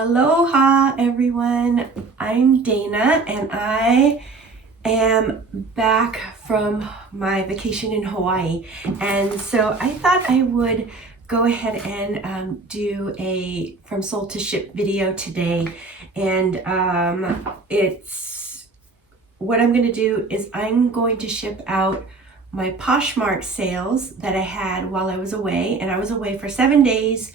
Aloha everyone, I'm Dana and I am back from my vacation in Hawaii, and so I thought I would go ahead and do a from sold to ship video today. And it's what I'm going to do is I'm going to ship out my Poshmark sales that I had while I was away, and I was away for 7 days.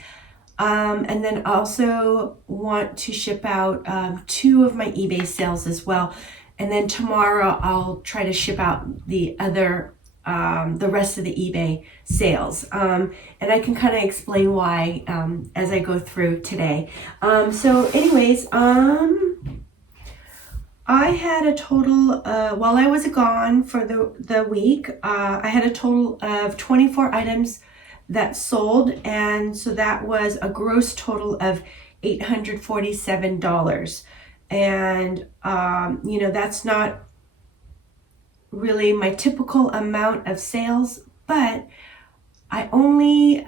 And then also want to ship out 2 of my eBay sales as well. And then tomorrow I'll try to ship out the other, the rest of the eBay sales. And I can kind of explain why as I go through today. So anyways, I had a total, while I was gone for the week, I had a total of 24 items that sold, and so that was a gross total of $847. And you know, that's not really my typical amount of sales, but I only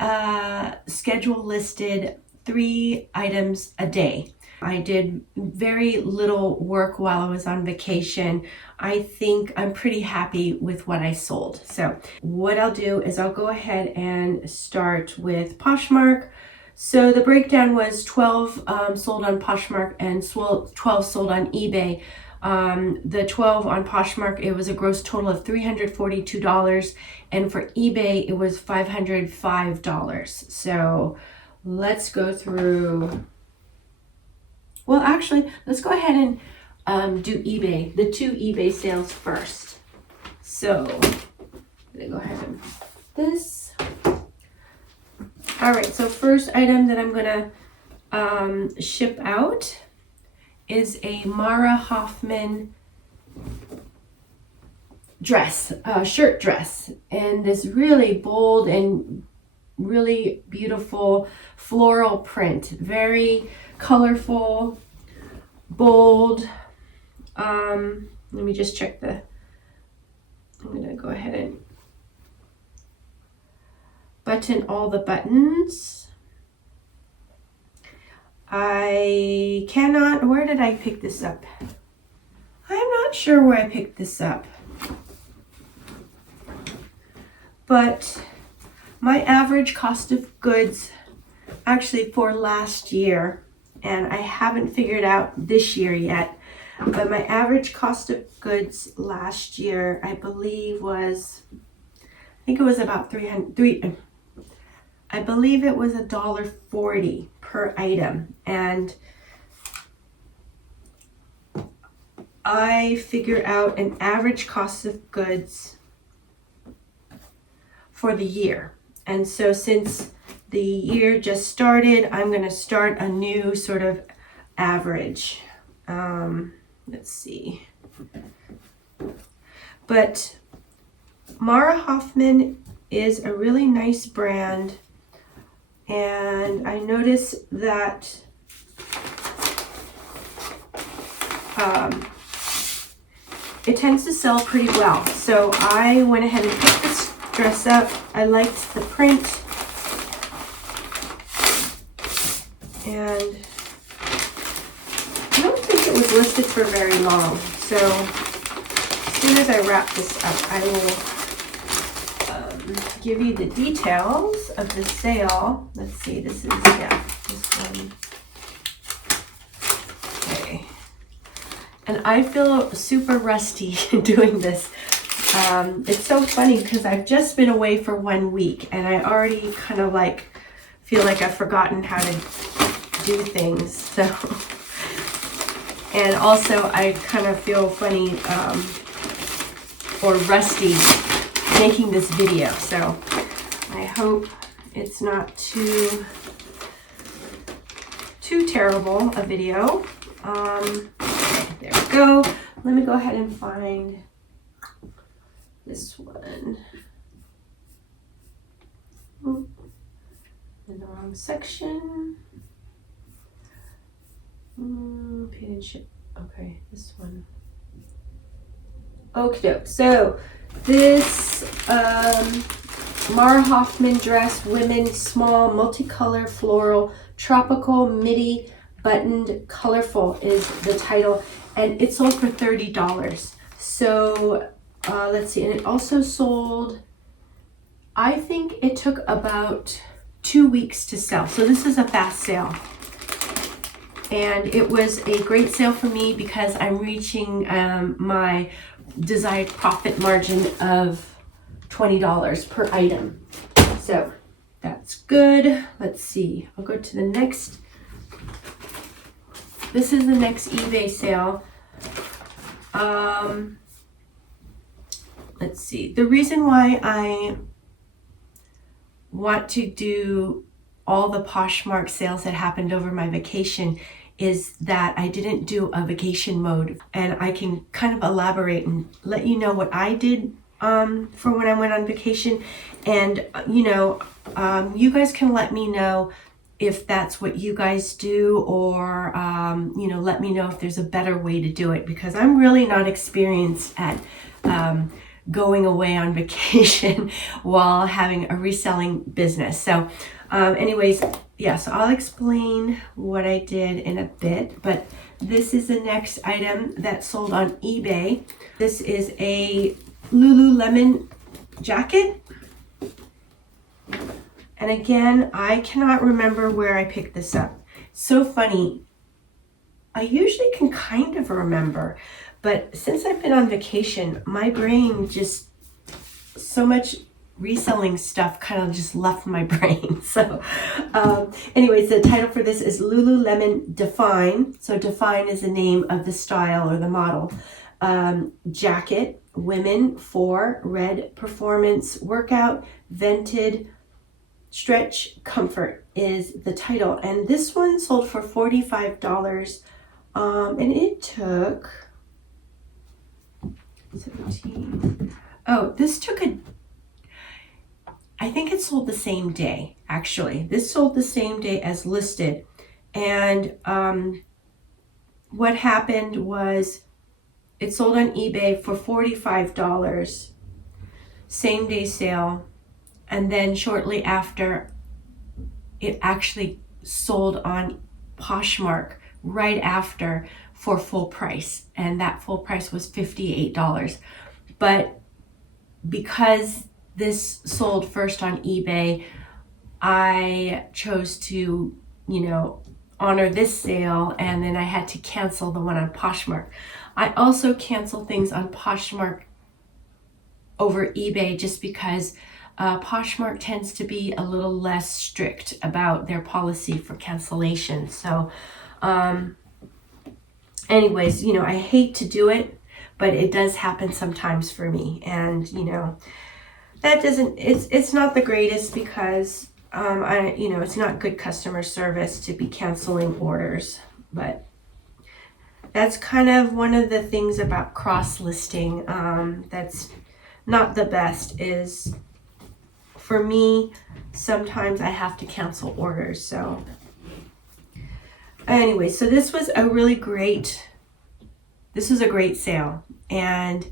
schedule listed 3 items a day. I did very little work while I was on vacation. I think I'm pretty happy with what I sold. So what I'll do is I'll go ahead and start with Poshmark. So the breakdown was 12 sold on Poshmark and 12 sold on eBay. The 12 on Poshmark, it was a gross total of $342, and for eBay it was $505. So let's go through. Well, actually, let's go ahead and do eBay, the 2 eBay sales first. So, I'm gonna go ahead and this. All right, so first item that I'm gonna ship out is a Mara Hoffman dress, shirt dress, and this really bold and really beautiful floral print, very colorful, bold. Let me just check I'm gonna go ahead and button all the buttons. Where did I pick this up? I'm not sure where I picked this up, but my average cost of goods actually for last year, and I haven't figured out this year yet, but my average cost of goods last year, I believe was, I think it was about I believe it was $1.40 per item, and I figure out an average cost of goods for the year. And so since the year just started, I'm going to start a new sort of average. Let's see. But Mara Hoffman is a really nice brand, and I noticed that it tends to sell pretty well. So I went ahead and picked this dress up. I liked the print, and I don't think it was listed for very long. So as soon as I wrap this up, I will give you the details of the sale. Let's see, this is, yeah, this one. Okay. And I feel super rusty doing this. It's so funny because I've just been away for 1 week, and I already kind of like feel like I've forgotten how to do things. So, and also I kind of feel funny or rusty making this video. So I hope it's not too terrible a video. Okay, there we go. Let me go ahead and find this one. Oop, in the wrong section. Paid and ship. Okay, this one. Okay, so this Mara Hoffman dress, women, small, multicolor, floral, tropical, midi, Buttoned Colorful is the title, and it sold for $30. So let's see, and it also sold, I think it took about 2 weeks to sell. So this is a fast sale. And it was a great sale for me because I'm reaching my desired profit margin of $20 per item. So that's good. Let's see. I'll go to the next. This is the next eBay sale. Let's see. The reason why I want to do all the Poshmark sales that happened over my vacation is that I didn't do a vacation mode, and I can kind of elaborate and let you know what I did for when I went on vacation. And you guys can let me know if that's what you guys do, or let me know if there's a better way to do it, because I'm really not experienced at going away on vacation while having a reselling business. So anyways, yeah, so I'll explain what I did in a bit, but this is the next item that sold on eBay. This is a Lululemon jacket. And again, I cannot remember where I picked this up. So funny. I usually can kind of remember, but since I've been on vacation, my brain just, so much reselling stuff kind of just left my brain. So anyways, the title for this is Lululemon Define. So Define is the name of the style or the model. Jacket, women for red performance workout, vented stretch comfort is the title. And this one sold for $45. And it took 17. Oh, this took I think it sold the same day, actually. This sold the same day as listed. And what happened was it sold on eBay for $45, same day sale. And then shortly after, it actually sold on Poshmark right after for full price. And that full price was $58. But because this sold first on eBay, I chose to, honor this sale, and then I had to cancel the one on Poshmark. I also cancel things on Poshmark over eBay just because Poshmark tends to be a little less strict about their policy for cancellation. So anyways, I hate to do it, but it does happen sometimes for me. And, that it's not the greatest because, it's not good customer service to be canceling orders, but that's kind of one of the things about cross-listing that's not the best is, for me, sometimes I have to cancel orders. So anyway, so this was a great sale, and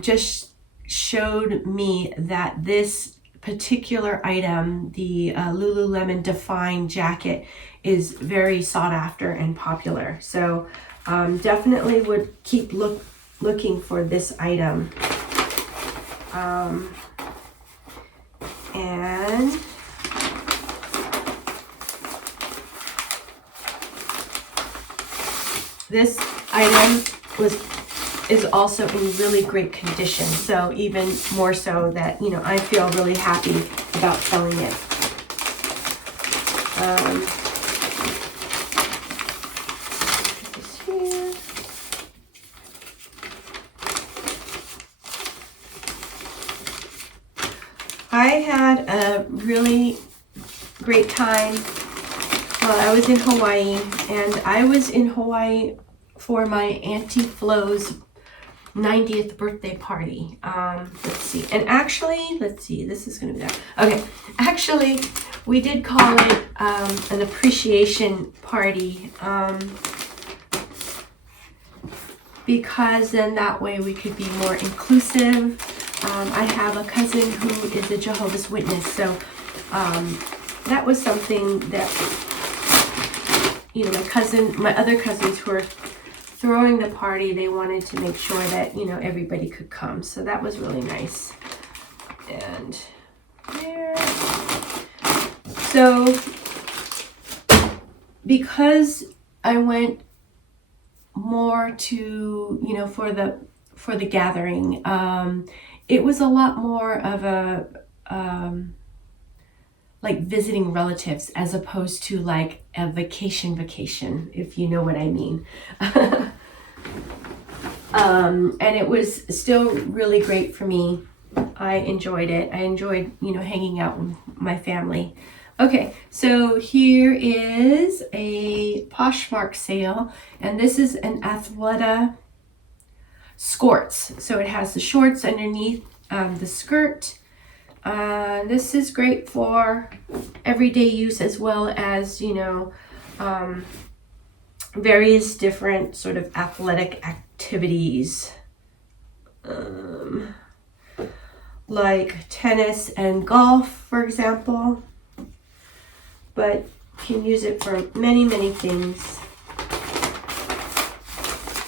just showed me that this particular item, the Lululemon Define jacket, is very sought after and popular. So definitely would keep looking for this item. And this item is also in really great condition. So even more so that, I feel really happy about selling it. This here. I had a really great time while I was in Hawaii, and I was in Hawaii for my Auntie Flo's 90th birthday party. Let's see. And actually, this is going to be that. Okay. Actually, we did call it an appreciation party because then that way we could be more inclusive. I have a cousin who is a Jehovah's Witness, so that was something that my other cousins who were throwing the party, they wanted to make sure that, everybody could come. So that was really nice. And there. So because I went more to, for the gathering, it was a lot more of a, like visiting relatives as opposed to like a vacation, if you know what I mean. And it was still really great for me. I enjoyed it. I enjoyed, hanging out with my family. Okay, so here is a Poshmark sale, and this is an Athleta skirts. So it has the shorts underneath the skirt. This is great for everyday use as well as, various different sort of athletic activities, like tennis and golf, for example. But you can use it for many, many things.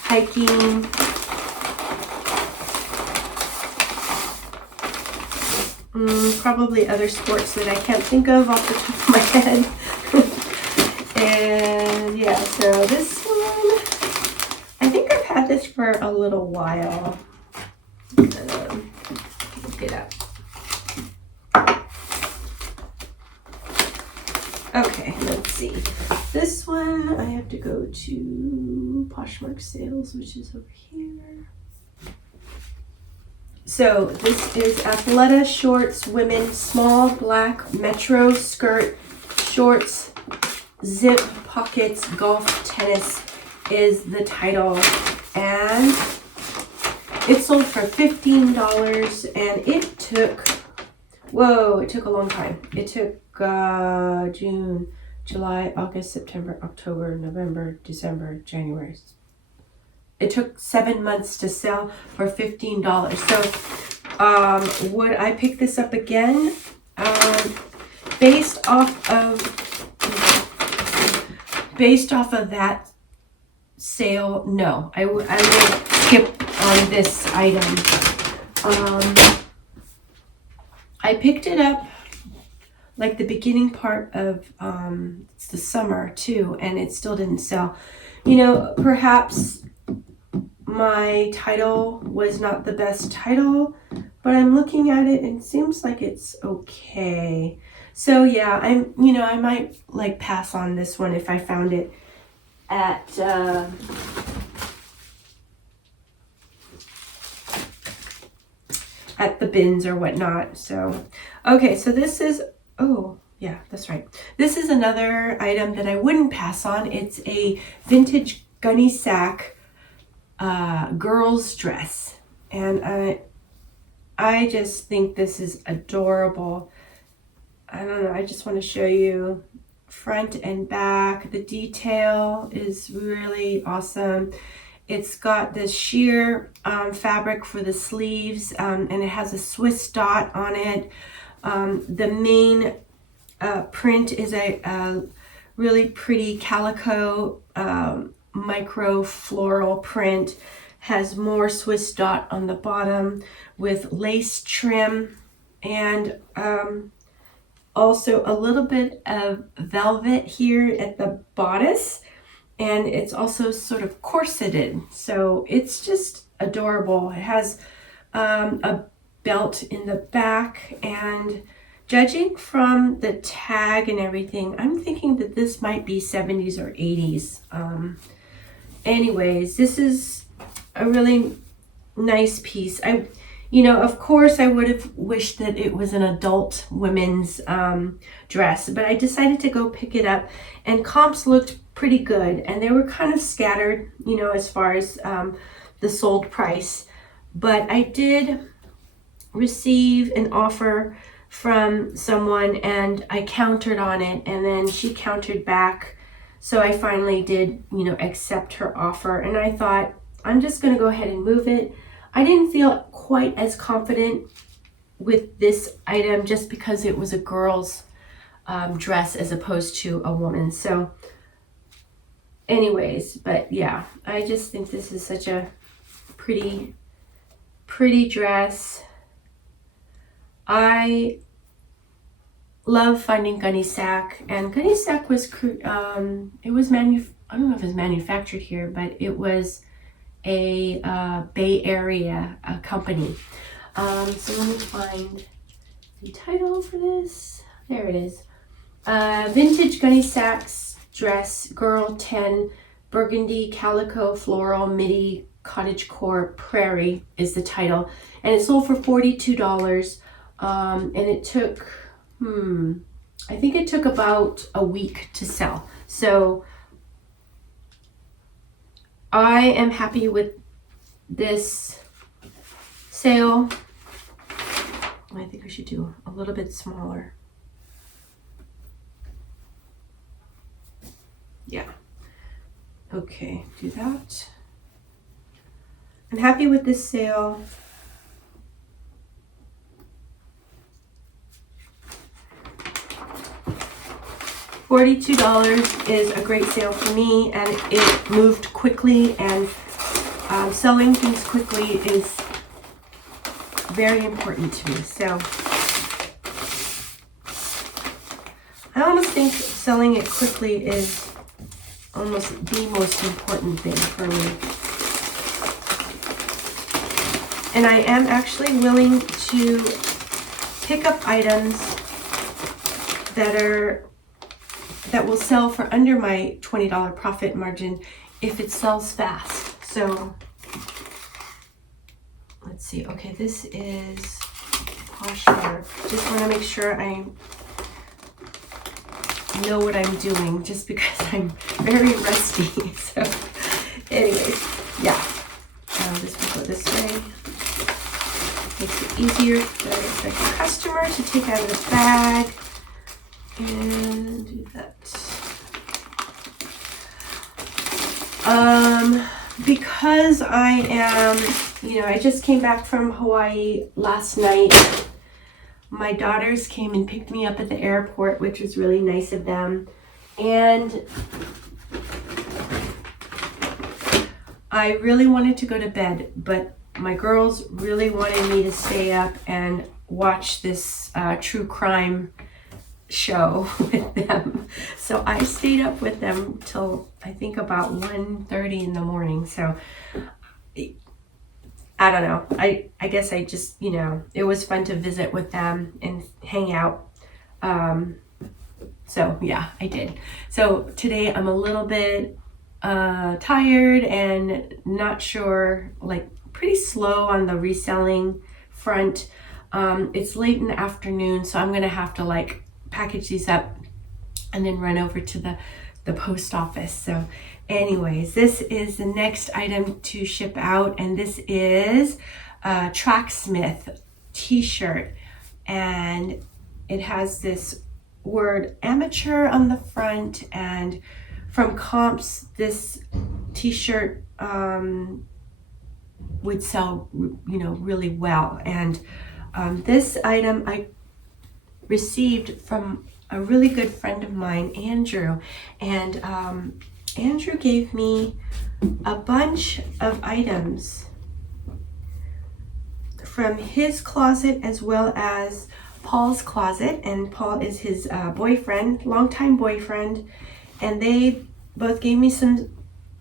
Hiking. Probably other sports that I can't think of off the top of my head. And yeah, so this one, I think I've had this for a little while. Look it up. Okay, let's see. This one, I have to go to Poshmark sales, which is over here. So this is Athleta shorts, women, small black metro skirt, shorts, zip pockets, golf, tennis is the title. And it sold for $15, and it took a long time. It took June, July, August, September, October, November, December, January. It took 7 months to sell for $15. So would I pick this up again? Based off of that sale, no. I would skip on this item. I picked it up like the beginning part of it's the summer too, and it still didn't sell. Perhaps my title was not the best title, but I'm looking at it and it seems like it's okay. So yeah, I might like pass on this one if I found it at the bins or whatnot. So, okay, so this is, oh yeah, that's right. This is another item that I wouldn't pass on. It's a vintage gunny sack girl's dress, and I just think this is adorable. I don't know, I just want to show you front and back. The detail is really awesome. It's got this sheer fabric for the sleeves, and it has a Swiss dot on it. The main print is a really pretty calico micro floral print, has more Swiss dot on the bottom with lace trim, and also a little bit of velvet here at the bodice, and it's also sort of corseted, so it's just adorable. It has a belt in the back, and judging from the tag and everything, I'm thinking that this might be 70s or 80s. Anyways, this is a really nice piece. Of course I would have wished that it was an adult women's dress, but I decided to go pick it up, and comps looked pretty good, and they were kind of scattered, as far as the sold price. But I did receive an offer from someone, and I countered on it, and then she countered back. So I finally did, accept her offer, and I thought, I'm just going to go ahead and move it. I didn't feel quite as confident with this item just because it was a girl's dress as opposed to a woman's. So anyways, but yeah, I just think this is such a pretty dress. I love finding gunny sack, and gunny sack was it was I don't know if it was manufactured here, but it was a Bay Area company. So let me find the title for this. There it is. Vintage gunny sacks dress, girl 10, burgundy, calico, floral, midi, cottagecore, prairie is the title. And it sold for $42. And it took, I think it took about a week to sell. So I am happy with this sale. I think I should do a little bit smaller. Yeah. Okay, do that. I'm happy with this sale. $42 is a great sale for me, and it moved quickly, and selling things quickly is very important to me. So I almost think selling it quickly is almost the most important thing for me. And I am actually willing to pick up items that will sell for under my $20 profit margin if it sells fast. So let's see. Okay, this is Poshmark. Just want to make sure I know what I'm doing, just because I'm very rusty. So anyways, yeah. This will go this way. Makes it easier for the customer to take out of the bag. And do that. Because I am, I just came back from Hawaii last night. My daughters came and picked me up at the airport, which was really nice of them. And I really wanted to go to bed, but my girls really wanted me to stay up and watch this true crime show with them. So I stayed up with them till I think about 1:30 in the morning. So I don't know. I guess I just, it was fun to visit with them and hang out. So yeah, I did. So today I'm a little bit tired and not sure, like pretty slow on the reselling front. It's late in the afternoon, so I'm going to have to like package these up and then run over to the post office. So anyways, this is the next item to ship out, and this is a Tracksmith t-shirt, and it has this word amateur on the front, and from comps this t-shirt would sell really well. And this item I received from a really good friend of mine, Andrew, and Andrew gave me a bunch of items from his closet as well as Paul's closet, and Paul is his boyfriend, longtime boyfriend, and they both gave me some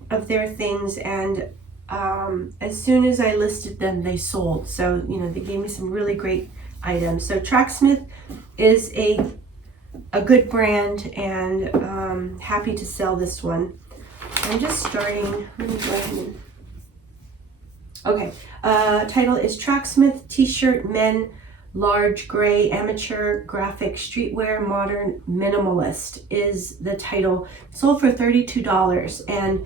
of their things, and as soon as I listed them, they sold. So they gave me some really great items. So Tracksmith is a good brand, and happy to sell this one. I'm just starting. Let me go ahead and... Okay, title is Tracksmith T-shirt Men Large Gray Amateur Graphic Streetwear Modern Minimalist is the title. Sold for $32, and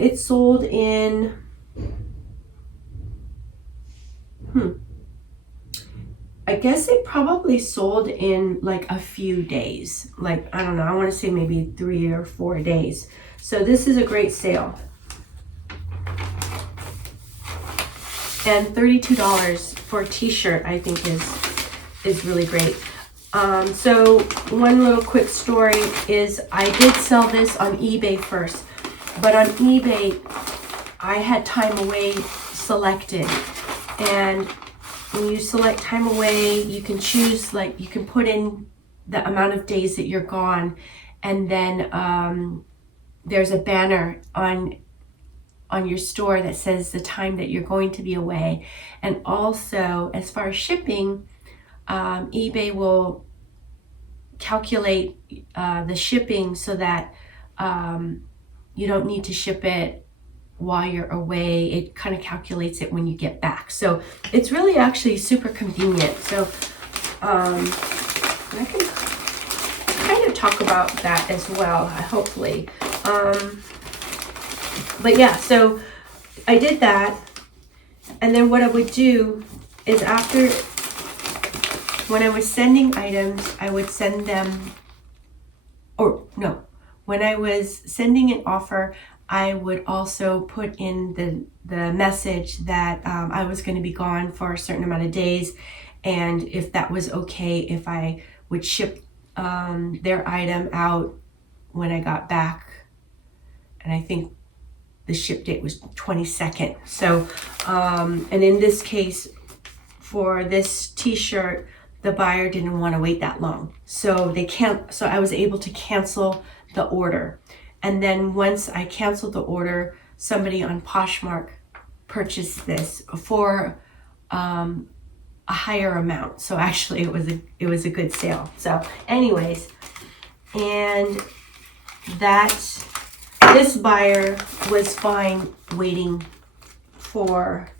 it sold in I guess it probably sold in like a few days. Like, I don't know, I want to say maybe 3 or 4 days. So this is a great sale. And $32 for a t-shirt, I think is really great. So one little quick story is I did sell this on eBay first. But on eBay, I had time away selected, and when you select time away, you can choose, like, you can put in the amount of days that you're gone, and then there's a banner on your store that says the time that you're going to be away. And also, as far as shipping, eBay will calculate the shipping so that you don't need to ship it while you're away. It kind of calculates it when you get back. So it's really actually super convenient. So I can kind of talk about that as well, hopefully. But yeah, so I did that. And then what I would do is, after, when I was sending items, I would send them, or no, when I was sending an offer, I would also put in the message that I was going to be gone for a certain amount of days, and if that was okay, if I would ship their item out when I got back. And I think the ship date was 22nd. So, and in this case, for this t-shirt, the buyer didn't want to wait that long. So so I was able to cancel the order. And then once I canceled the order, somebody on Poshmark purchased this for a higher amount. So actually it was a good sale. So anyways, and this buyer was fine waiting for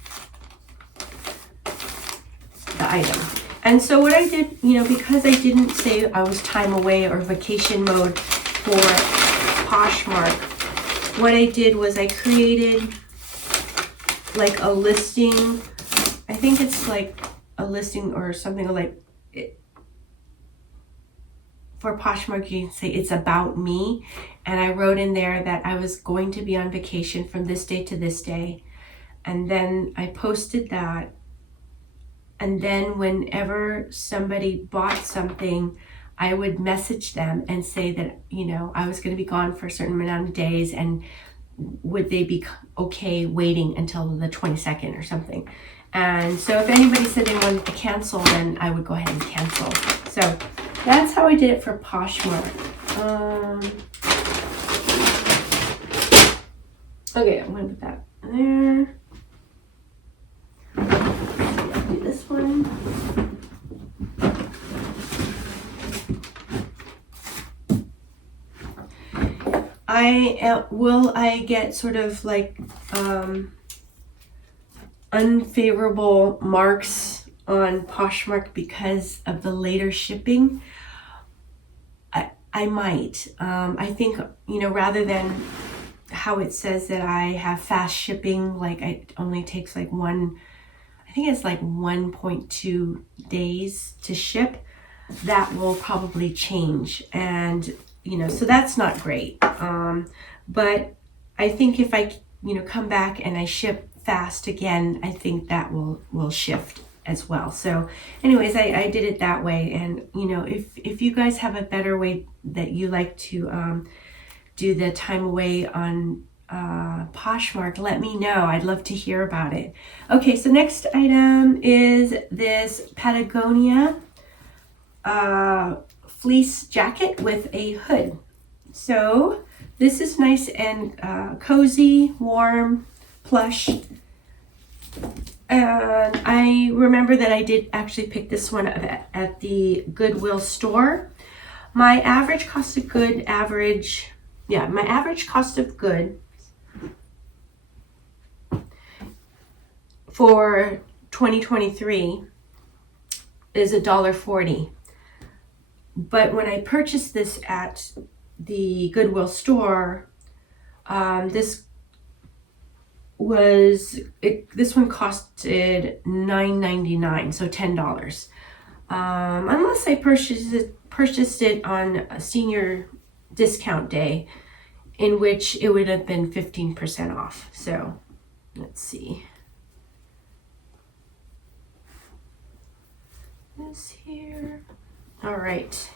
the item. And so what I did, because I didn't say I was time away or vacation mode for Poshmark, what I did was I created like a listing. I think it's like a listing or something like it. For Poshmark, you can say it's about me. And I wrote in there that I was going to be on vacation from this day to this day. And then I posted that. And then whenever somebody bought something, I would message them and say that, I was going to be gone for a certain amount of days, and would they be okay waiting until the 22nd or something. And so if anybody said they wanted to cancel, then I would go ahead and cancel. So that's how I did it for Poshmark. Okay, I'm going to put that there. Do this one. Will I get sort of like unfavorable marks on Poshmark because of the later shipping? I might. I think, rather than how it says that I have fast shipping, like it only takes like I think it's like 1.2 days to ship, that will probably change. And, so that's not great. But I think if I, come back and I ship fast again, I think that will shift as well. So anyways, I did it that way. And, if you guys have a better way that you like to do the time away on Poshmark, let me know. I'd love to hear about it. Okay, so next item is this Patagonia fleece jacket with a hood. So this is nice and cozy, warm, plush. And I remember that I did actually pick this one up at the Goodwill store. My average cost of good for 2023 is $1.40. But when I purchased this at the Goodwill store, this one costed $9.99, so $10. Unless I purchased it on a senior discount day, in which it would have been 15% off. So let's see. This here. All right.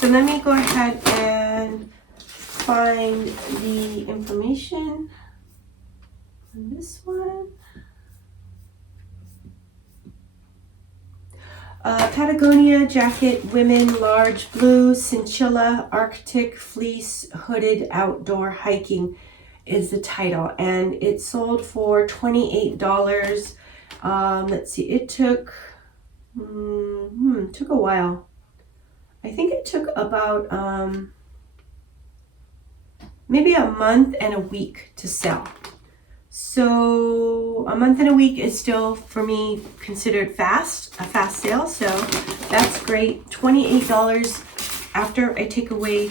So let me go ahead and find the information on this one. Patagonia jacket, women, large blue, chinchilla, Arctic fleece, hooded outdoor hiking is the title, and it sold for $28. Let's see, it took took a while. I think it took about maybe a month and a week to sell. So a month and a week is still, for me, considered a fast sale. So that's great. $28 after I take away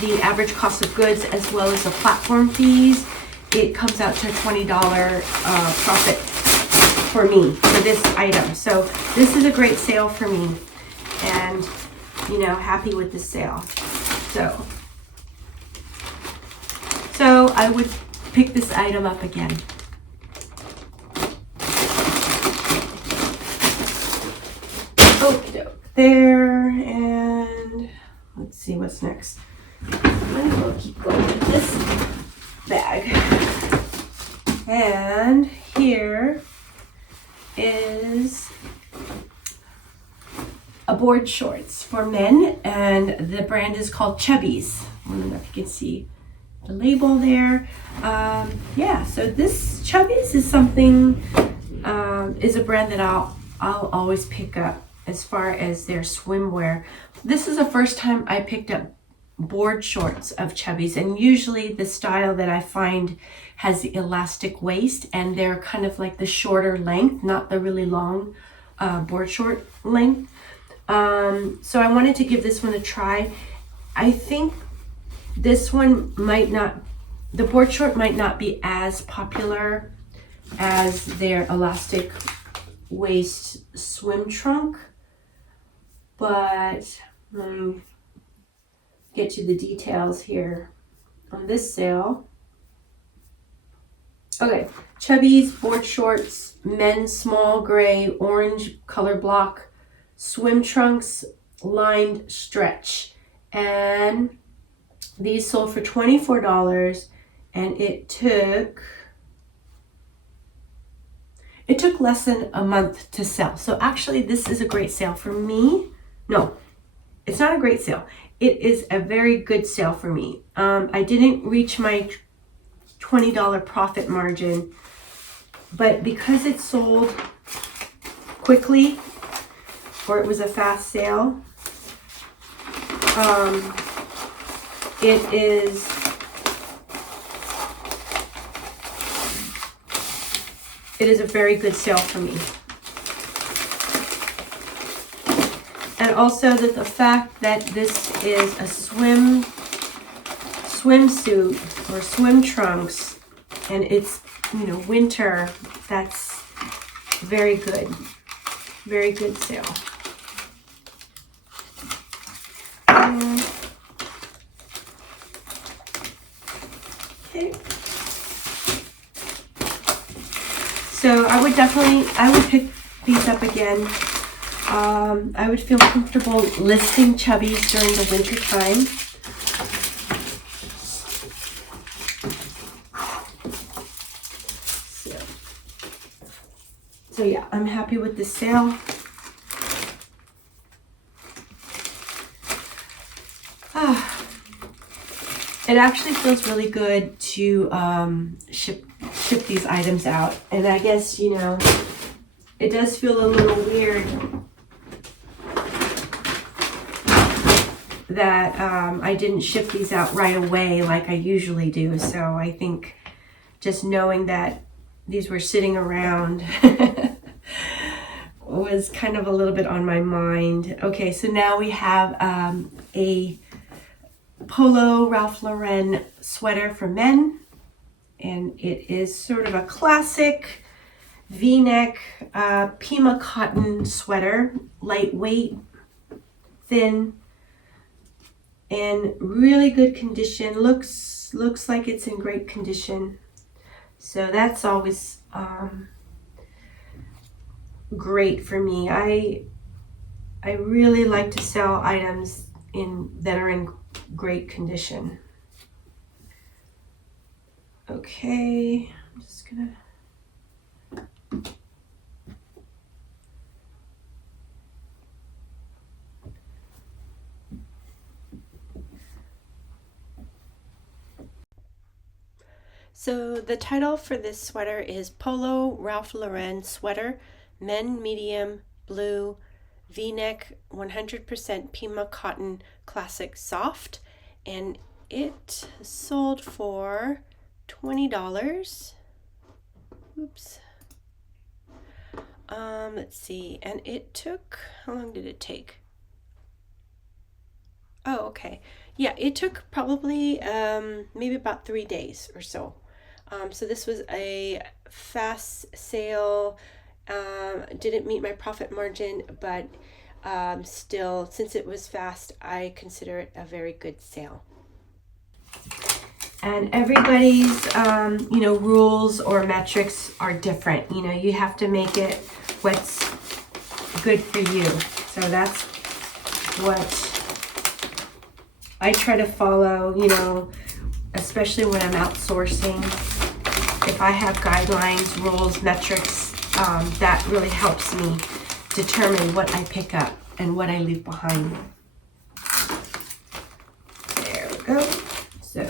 the average cost of goods as well as the platform fees. It comes out to a $20 profit for me for this item. So this is a great sale for me, and happy with this sale. So I would pick this item up again. Okay, there, and let's see what's next. And we'll keep going with this bag. And here is a board shorts for men, and the brand is called Chubbies. I don't know if you can see the label there. So this Chubbies is something, is a brand that I'll always pick up as far as their swimwear. This is the first time I picked up board shorts of Chubbies, and usually the style that I find has the elastic waist, and they're kind of like the shorter length, not the really long board short length. So I wanted to give this one a try. I think this one the board short might not be as popular as their elastic waist swim trunk, but let me get you the details here on this sale. Okay, Chubbies board shorts, men's small gray, orange color block, swim trunks, lined stretch, and these sold for $24, and it took less than a month to sell. So actually this is a great sale for me. No, it's not a great sale. It is a very good sale for me. I didn't reach my $20 profit margin, but because it sold quickly, or it was a fast sale, it is a very good sale for me. And also that the fact that this is a swimsuit or swim trunks, and it's winter, that's very good. Very good sale. Okay. So I would pick these up again. I would feel comfortable listing Chubbies during the winter time. So yeah, I'm happy with this sale. It actually feels really good to ship these items out, and I guess it does feel a little weird that I didn't ship these out right away like I usually do. So I think just knowing that these were sitting around was kind of a little bit on my mind. Okay, so now we have a Polo Ralph Lauren sweater for men, and it is sort of a classic V-neck Pima cotton sweater, lightweight, thin, and really good condition. Looks like it's in great condition, so that's always great for me. I really like to sell items that are in great condition. Okay, I'm just gonna. So the title for this sweater is Polo Ralph Lauren Sweater, Men Medium Blue, V-neck, 100% Pima Cotton Classic Soft, and it sold for $20. Oops. Let's see, and it took, how long did it take? Oh, okay. Yeah, it took probably maybe about 3 days or so. So this was a fast sale. Didn't meet my profit margin, but still, since it was fast, I consider it a very good sale. And everybody's, rules or metrics are different. You have to make it what's good for you. So that's what I try to follow, especially when I'm outsourcing. If I have guidelines, rules, metrics, that really helps me determine what I pick up and what I leave behind. There we go. So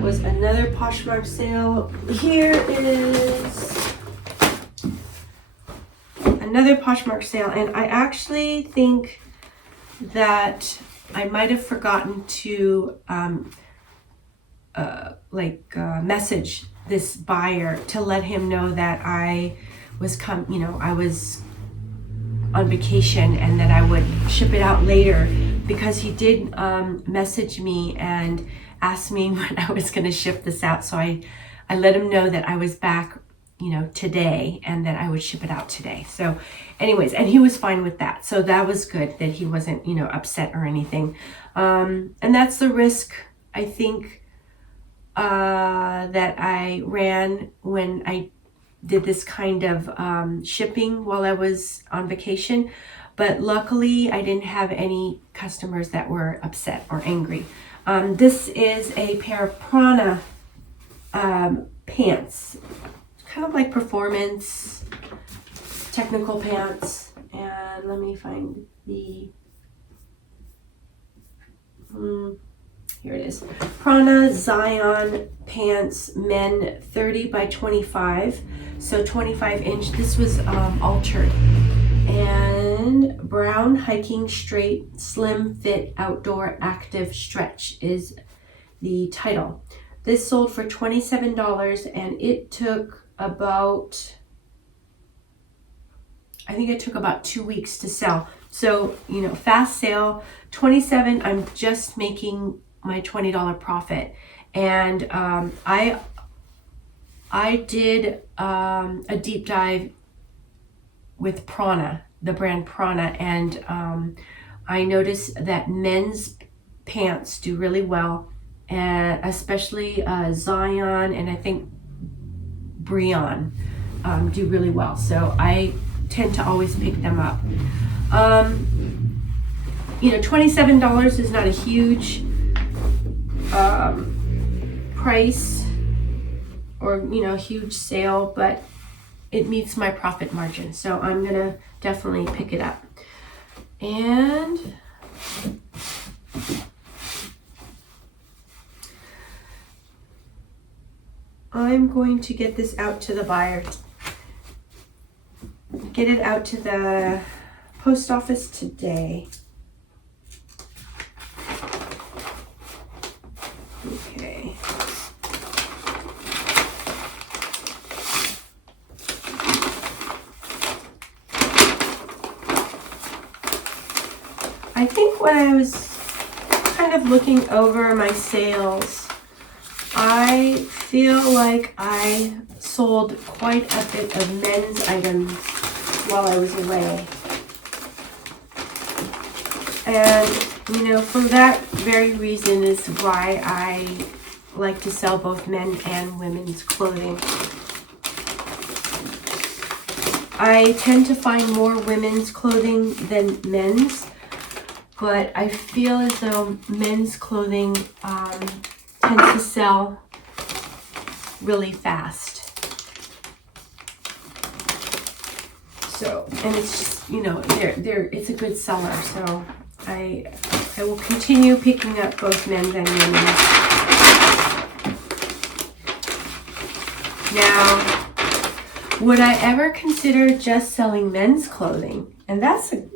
was another Poshmark sale. Here is another Poshmark sale, and I actually think that I might have forgotten to message this buyer to let him know that I was I was on vacation and that I would ship it out later, because he did message me and asked me when I was going to ship this out. So I let him know that I was back, today, and that I would ship it out today. So anyways, and he was fine with that. So that was good that he wasn't, upset or anything. And that's the risk, I think, that I ran when I did this kind of shipping while I was on vacation. But luckily, I didn't have any customers that were upset or angry. This is a pair of Prana pants, kind of like performance, technical pants. And let me find the, here it is. Prana Zion pants, men 30 by 25, so 25 inch. This was altered. And brown hiking straight slim fit outdoor active stretch is the title. This sold for $27, and it took about, I think it took about 2 weeks to sell. So, fast sale, 27, I'm just making my $20 profit. And I did a deep dive with Prana, the brand Prana, and I noticed that men's pants do really well, and especially Zion and I think Breon do really well. So I tend to always pick them up. $27 is not a huge price or huge sale, but it meets my profit margin, so I'm gonna definitely pick it up. And I'm going to get this out to the buyer, get it out to the post office today. Okay. I think when I was kind of looking over my sales, I feel like I sold quite a bit of men's items while I was away. And, you know, for that very reason is why I like to sell both men and women's clothing. I tend to find more women's clothing than men's, but I feel as though men's clothing tends to sell really fast. So, and it's just, you know, it's a good seller. So I will continue picking up both men's and women's. Now, would I ever consider just selling men's clothing? And that's an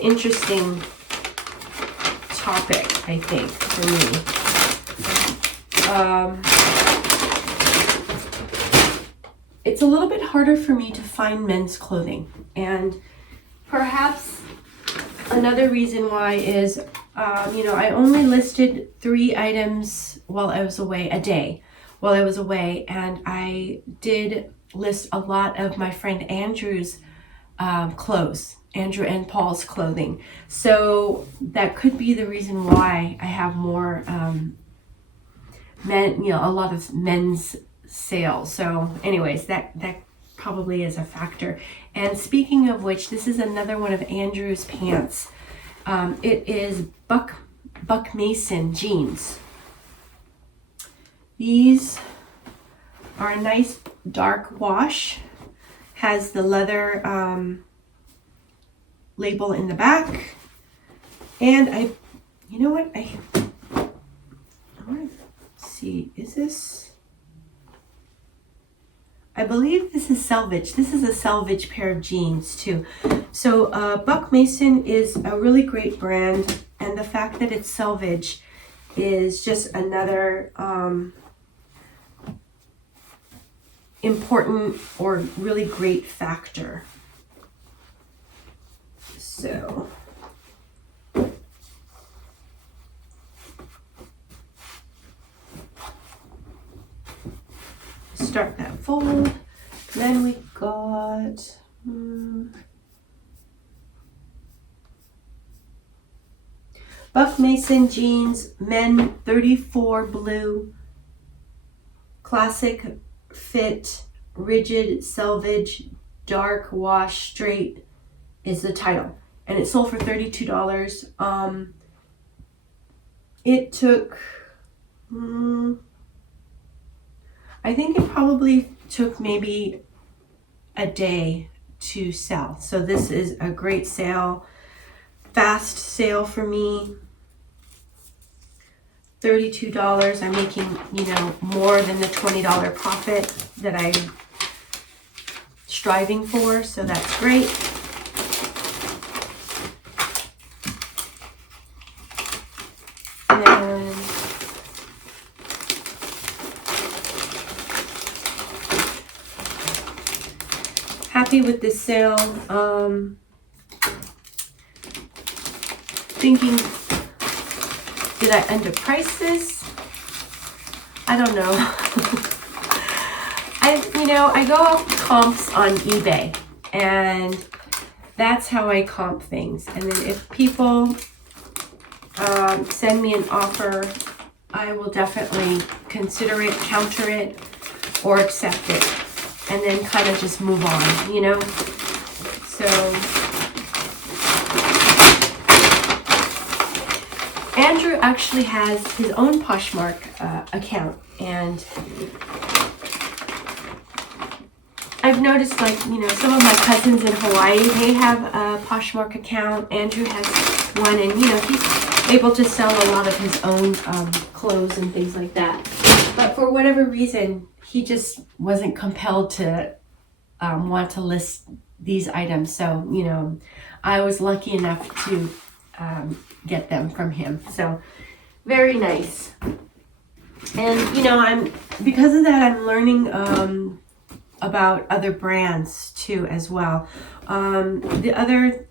interesting topic, I think, for me. It's a little bit harder for me to find men's clothing, and perhaps another reason why is, you know, I only listed 3 items while I was away, a day while I was away, and I did list a lot of my friend Andrew's clothes, Andrew and Paul's clothing. So that could be the reason why I have more men, you know, a lot of men's sales. So anyways, that probably is a factor. And speaking of which, this is another one of Andrew's pants. It is Buck Mason jeans. These are a nice dark wash, has the leather label in the back, and you know what, I want to see, is this, I believe this is salvage. This is a salvage pair of jeans too. So Buck Mason is a really great brand, and the fact that it's salvage is just another important or really great factor. So start that fold. Then we got Buck Mason jeans, men 34 blue, classic fit, rigid, salvage, dark wash, straight is the title, and it sold for $32. It took I think it probably took maybe a day to sell. So this is a great sale, fast sale for me. $32. I'm making, you know, more than the $20 profit that I'm striving for, so that's great. And happy with this sale. Thinking, did I underprice this? I don't know. I go off comps on eBay, and that's how I comp things. And then if people send me an offer, I will definitely consider it, counter it, or accept it, and then kind of just move on, you know? So Andrew actually has his own Poshmark account, and I've noticed, like, you know, some of my cousins in Hawaii, they have a Poshmark account. Andrew has one, and, you know, he's able to sell a lot of his own clothes and things like that. But for whatever reason, he just wasn't compelled to want to list these items. So, you know, I was lucky enough to get them from him. So very nice. And, you know, because of that, I'm learning about other brands too as well. The other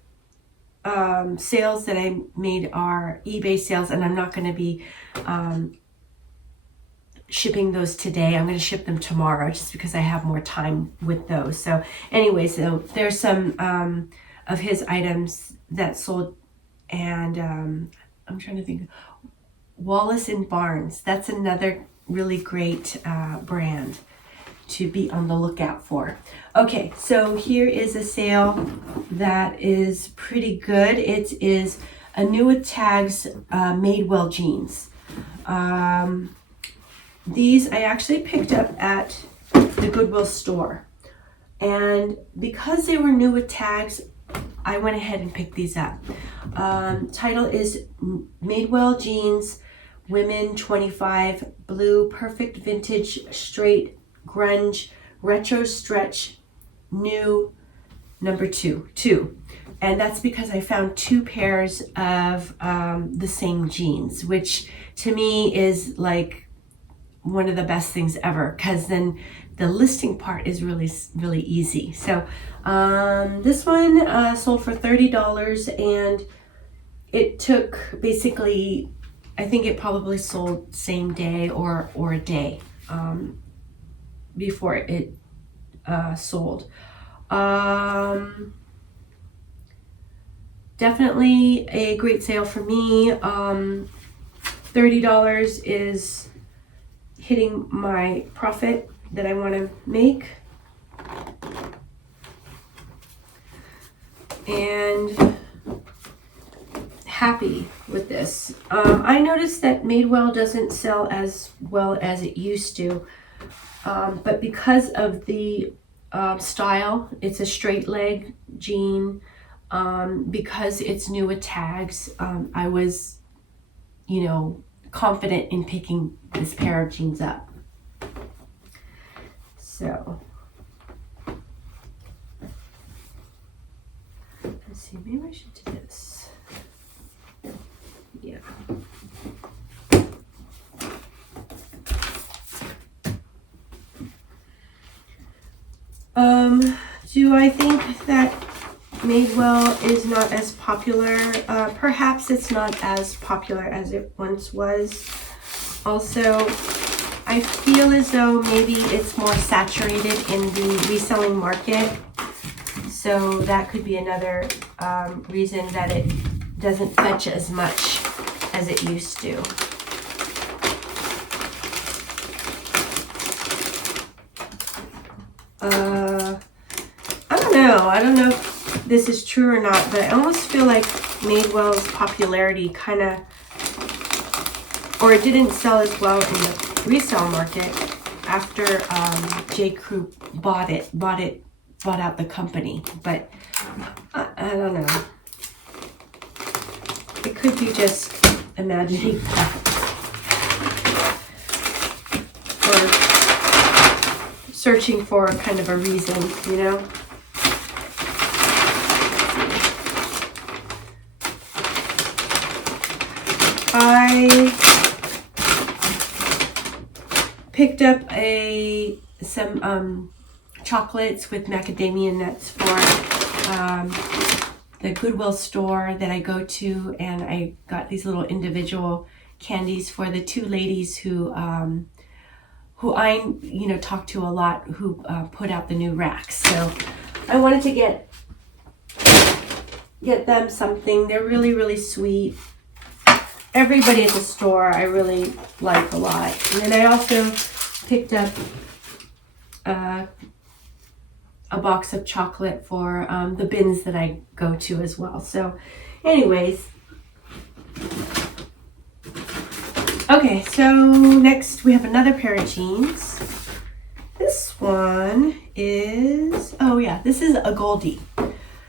sales that I made are eBay sales, and I'm not going to be shipping those today. I'm going to ship them tomorrow just because I have more time with those. So anyway, so there's some of his items that sold and I'm trying to think, Wallace and Barnes. That's another really great brand to be on the lookout for. Okay, so here is a sale that is pretty good. It is a new tags Madewell jeans. These I actually picked up at the Goodwill store, and because they were new with tags, I went ahead and picked these up. Title is Madewell Jeans Women 25 Blue Perfect Vintage Straight Grunge Retro Stretch New number 2. And that's because I found 2 pairs of the same jeans, which to me is like one of the best things ever, because then the listing part is really easy. So this one sold for $30, and it took basically, I think it probably sold same day or a day before it sold. Definitely a great sale for me. $30 is hitting my profit that I want to make. And happy with this. I noticed that Madewell doesn't sell as well as it used to, but because of the style, it's a straight leg jean. Because it's new with tags, I was, confident in picking this pair of jeans up. So, let's see, maybe I should do this. Yeah. Do I think that Madewell is not as popular? Perhaps it's not as popular as it once was. Also, I feel as though maybe it's more saturated in the reselling market. So that could be another reason that it doesn't fetch as much as it used to. I don't know if this is true or not, but I almost feel like Madewell's popularity kind of, or it didn't sell as well in the resale market after J. Crew bought out the company. But I don't know. It could be just imagining that, or searching for kind of a reason, I picked up some chocolates with macadamia nuts for the Goodwill store that I go to, and I got these little individual candies for the 2 ladies who I talk to a lot, who put out the new racks. So I wanted to get them something. They're really sweet. Everybody at the store I really like a lot. And then I also picked up a box of chocolate for the bins that I go to as well. So anyways, okay, so next we have another pair of jeans. This one is, this is a Goldie.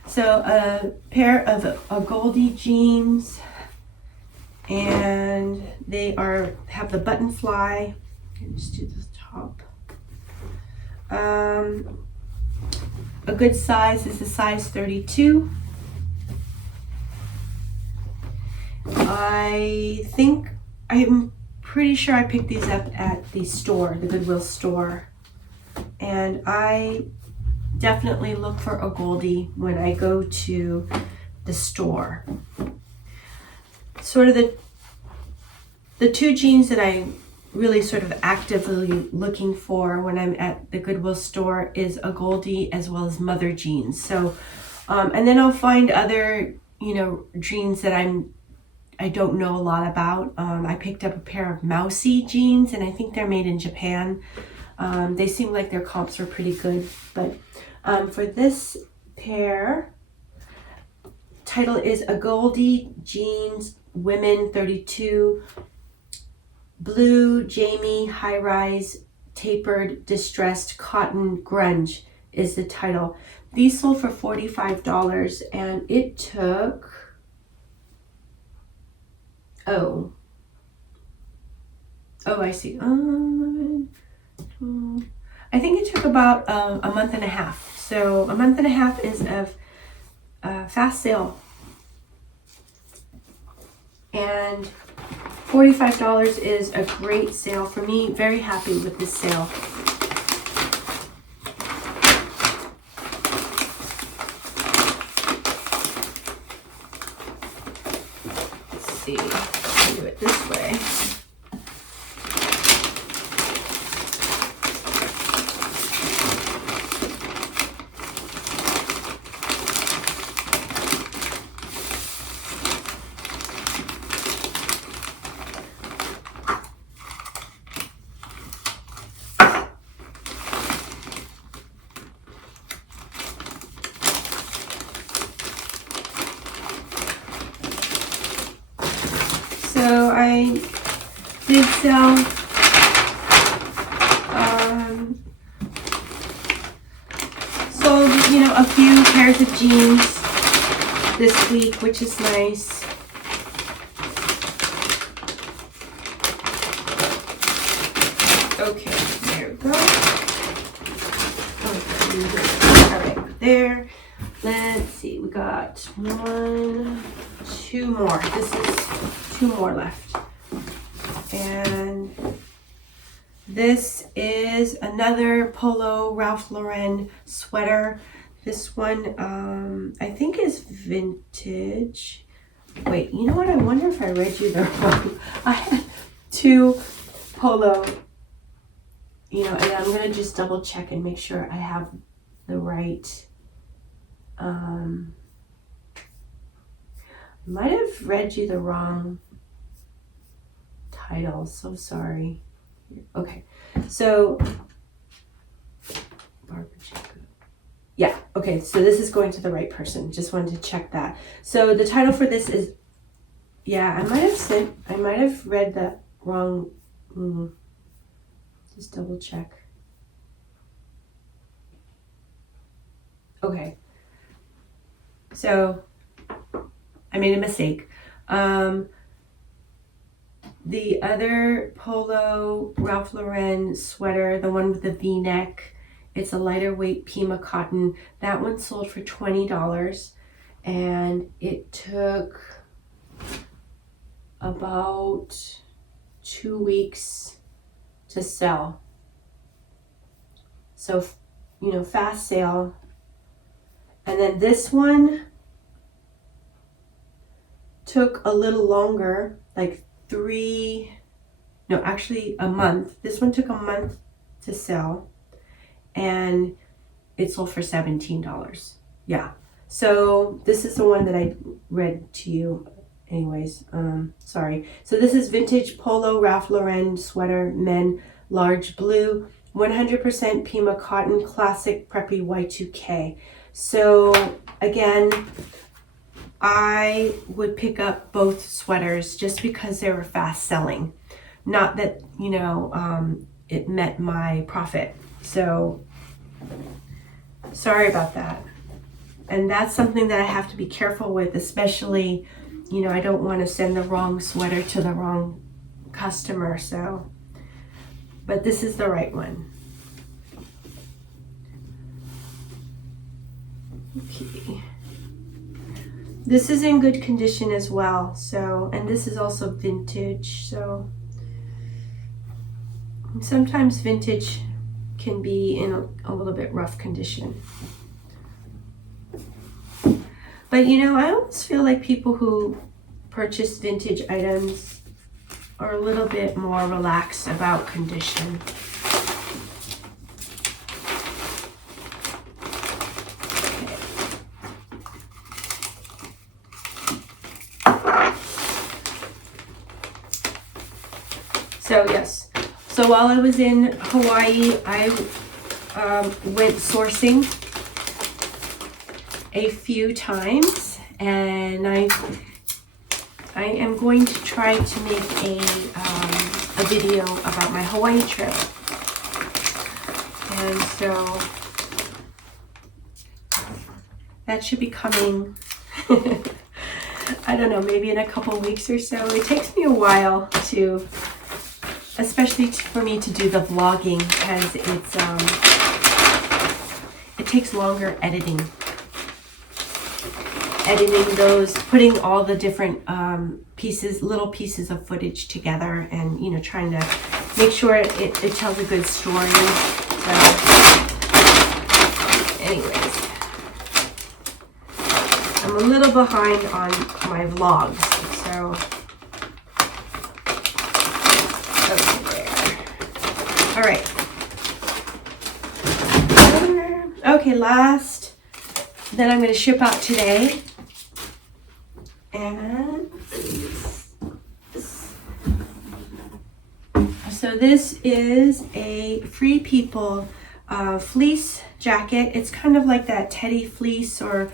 So a pair of a Goldie jeans, and they have the button fly. Let's do the top. A good size is a size 32. I'm pretty sure I picked these up at the store, the Goodwill store, and I definitely look for a Goldie when I go to the store. Sort of the 2 jeans that I really sort of actively looking for when I'm at the Goodwill store is a Goldie as well as mother jeans. So, and then I'll find other jeans that I don't know a lot about. I picked up a pair of Mousy jeans, and I think they're made in Japan. They seem like their comps are pretty good, but for this pair, title is A Goldie Jeans Women 32 Blue Jamie High Rise Tapered Distressed Cotton Grunge is the title. These sold for $45, and it took I see. I think it took about a month and a half. So a month and a half is of fast sale, and $45 is a great sale for me. Very happy with this sale. Let's see, I'll do it this way. So I did sell sold a few pairs of jeans this week, which is nice. Okay, there we go. All right, there. Let's see, we got 2 more. This is 2 more left. And this is another Polo Ralph Lauren sweater. This one, I think is vintage. Wait, you know what? I wonder if I read you the wrong. I had 2 Polo, and I'm going to just double check and make sure I have the right. Might have read you the wrong title. So sorry. Okay, so Barbara Jacob. Yeah, okay, so this is going to the right person. Just wanted to check that. So the title for this is, I might have read that wrong. Just double check. Okay. So I made a mistake. The other Polo Ralph Lauren sweater, the one with the V-neck, it's a lighter weight Pima cotton. That one sold for $20, and it took about 2 weeks to sell. So, fast sale. And then this one took a little longer, like a month. This one took a month to sell, and it sold for $17. Yeah. So this is the one that I read to you anyways. Sorry. So this is vintage Polo Ralph Lauren sweater, men, large blue, 100% Pima cotton, classic preppy Y2K. So again, I would pick up both sweaters just because they were fast selling. Not that, it met my profit. So sorry about that. And that's something that I have to be careful with, especially, I don't want to send the wrong sweater to the wrong customer. So, but this is the right one. Okay. This is in good condition as well. So, and this is also vintage. So sometimes vintage can be in a little bit rough condition. But I almost feel like people who purchase vintage items are a little bit more relaxed about condition. So yes, so while I was in Hawaii, I went sourcing a few times, and I am going to try to make a video about my Hawaii trip. And so that should be coming, I don't know, maybe in a couple weeks or so. It takes me a while to, especially for me to do the vlogging, because it takes longer editing those, putting all the different little pieces of footage together, and you know, trying to make sure it tells a good story. So anyways, I'm a little behind on my vlogs, so okay, there. All right. Okay, last. Then I'm going to ship out today. And so this is a Free People fleece jacket. It's kind of like that teddy fleece or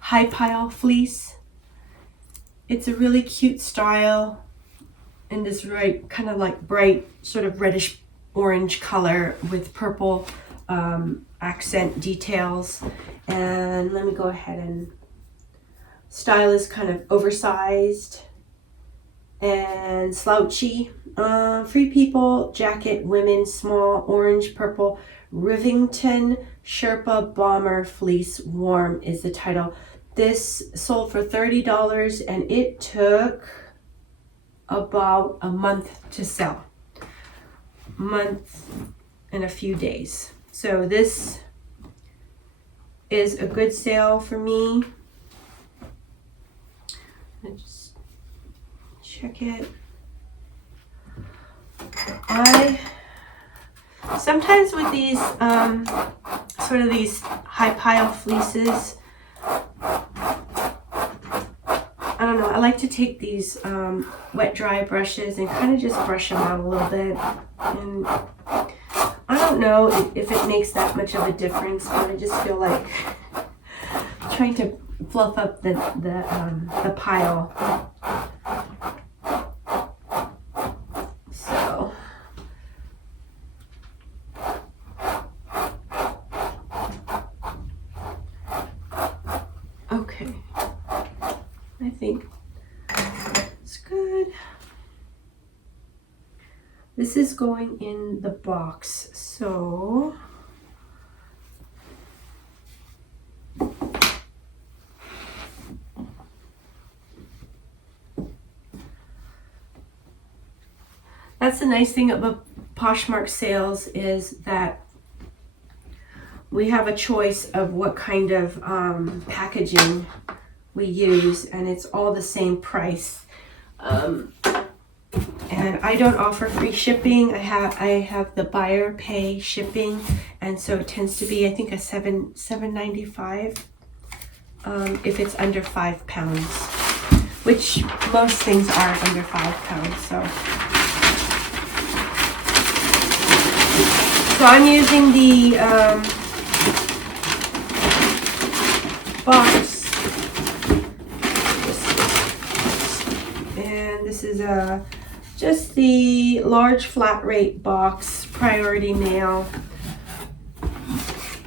high pile fleece. It's a really cute style in this kind of like bright sort of reddish orange color with purple accent details. And let me go ahead and style is kind of oversized and slouchy. Free People jacket, women, small, orange, purple, Rivington Sherpa Bomber Fleece Warm is the title. This sold for $30, and it took about a month to sell. Month and a few days. So this is a good sale for me. Let's just check it. Sometimes with these sort of these high pile fleeces, I don't know, I like to take these wet dry brushes and kind of just brush them out a little bit. And I don't know if it makes that much of a difference, but I just feel like trying to fluff up the pile. So okay, I think it's good. This is going in the box, so that's the nice thing about Poshmark sales, is that we have a choice of what kind of packaging we use, and it's all the same price. And I don't offer free shipping. I have the buyer pay shipping, and so it tends to be, I think, a $7.95 if it's under 5 pounds, which most things are under 5 pounds. So I'm using the box, and this is just the large flat rate box, priority mail.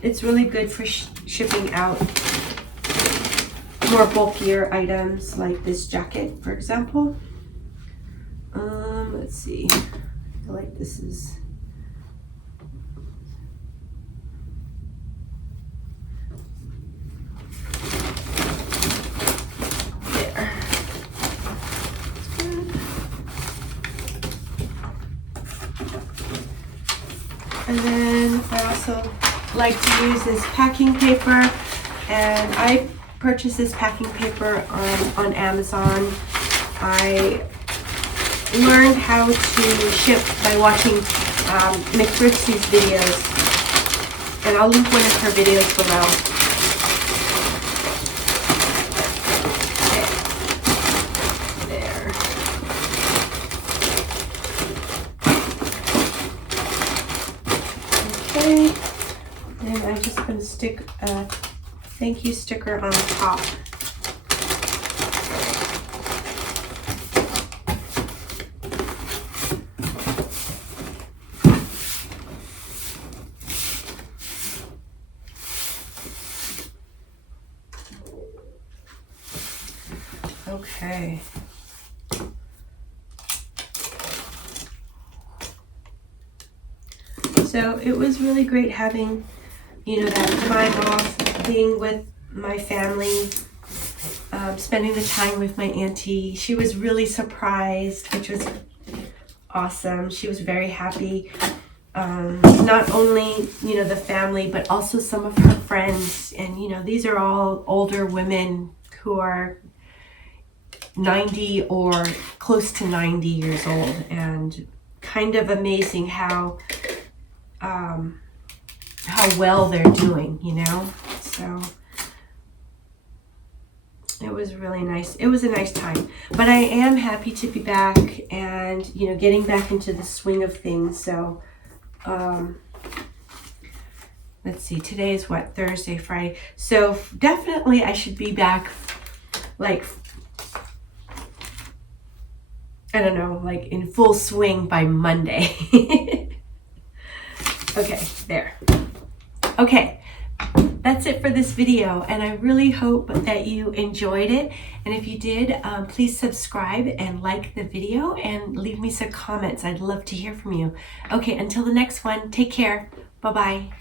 It's really good for shipping out more bulkier items like this jacket, for example. Let's see, I feel like this is And then I also like to use this packing paper, and I purchased this packing paper on Amazon. I learned how to ship by watching McBrixie's videos, and I'll link one of her videos below. There. thank you sticker on top. Okay. So it was really great having, that time off, being with my family, spending the time with my auntie. She was really surprised, which was awesome. She was very happy. Not only, the family, but also some of her friends. And, these are all older women who are 90 or close to 90 years old, and kind of amazing how well they're doing, so it was really nice. It was a nice time, but I am happy to be back and getting back into the swing of things. So let's see, today is what, Thursday, Friday, so definitely I should be back, like, I don't know, like in full swing by Monday. Okay, there. Okay, that's it for this video, and I really hope that you enjoyed it. And if you did, please subscribe and like the video and leave me some comments. I'd love to hear from you. Okay, until the next one, take care. Bye-bye.